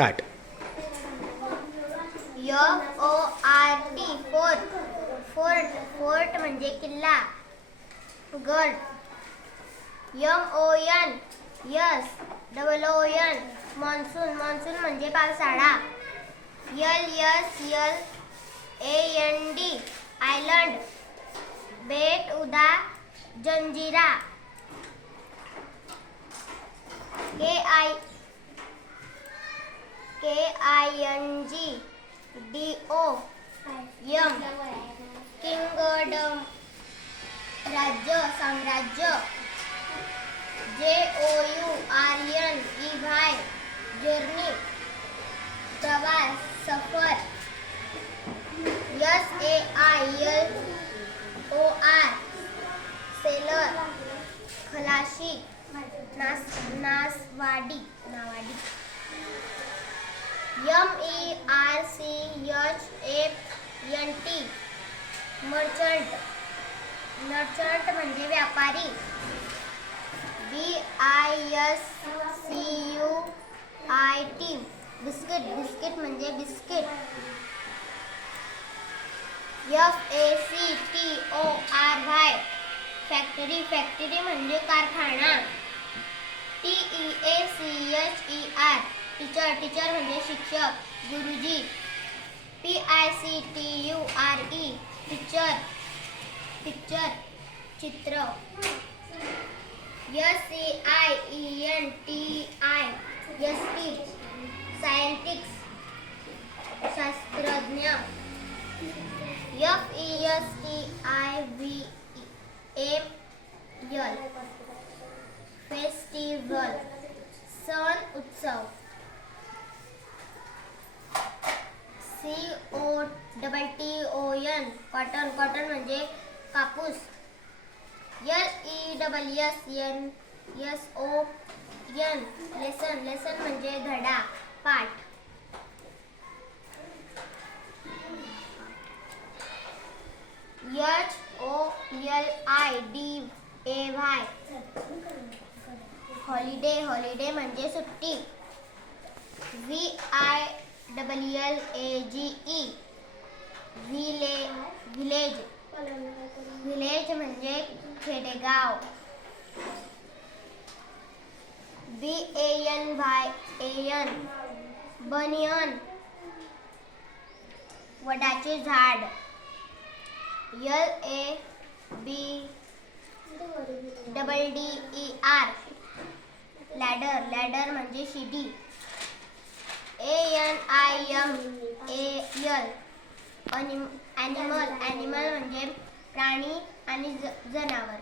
Start. FORT fort. Fort म्हणजे किल्ला. गड. MON monsoon. मान्सून म्हणजे पावसाळा. LSLAND island. बेट उदा जंजिरा. KINGDOM किंगडम राज्य साम्राज्य. JOURNEY जर्नी प्रवास सफर. SAILOR सेलर खलाशी. नावाडी. MERCHANT मर्चंट म्हणजे व्यापारी. BISCUIT बिस्किट म्हणजे बिस्किट. FACTORY फॅक्टरी म्हणजे कारखाना. TEACHER टीचर म्हणजे शिक्षक गुरुजी. PICTURE पिक्चर चित्र. SCIENTIST सायंटिस्ट शास्त्रज्ञ. FESTIVAL फेस्टिवल सण उत्सव. COTTON कॉटन म्हणजे कापूस. LESSON लेसन म्हणजे धडा पाठ. HOLIDAY हॉलिडे म्हणजे सुट्टी. VILLAGE विलेज म्हणजे खेडेगाव. BANYAN बनियन वडाचे झाड. LABDDER लॅडर म्हणजे शिडी. ANIMAL म्हणजे प्राणी आणि जनावर.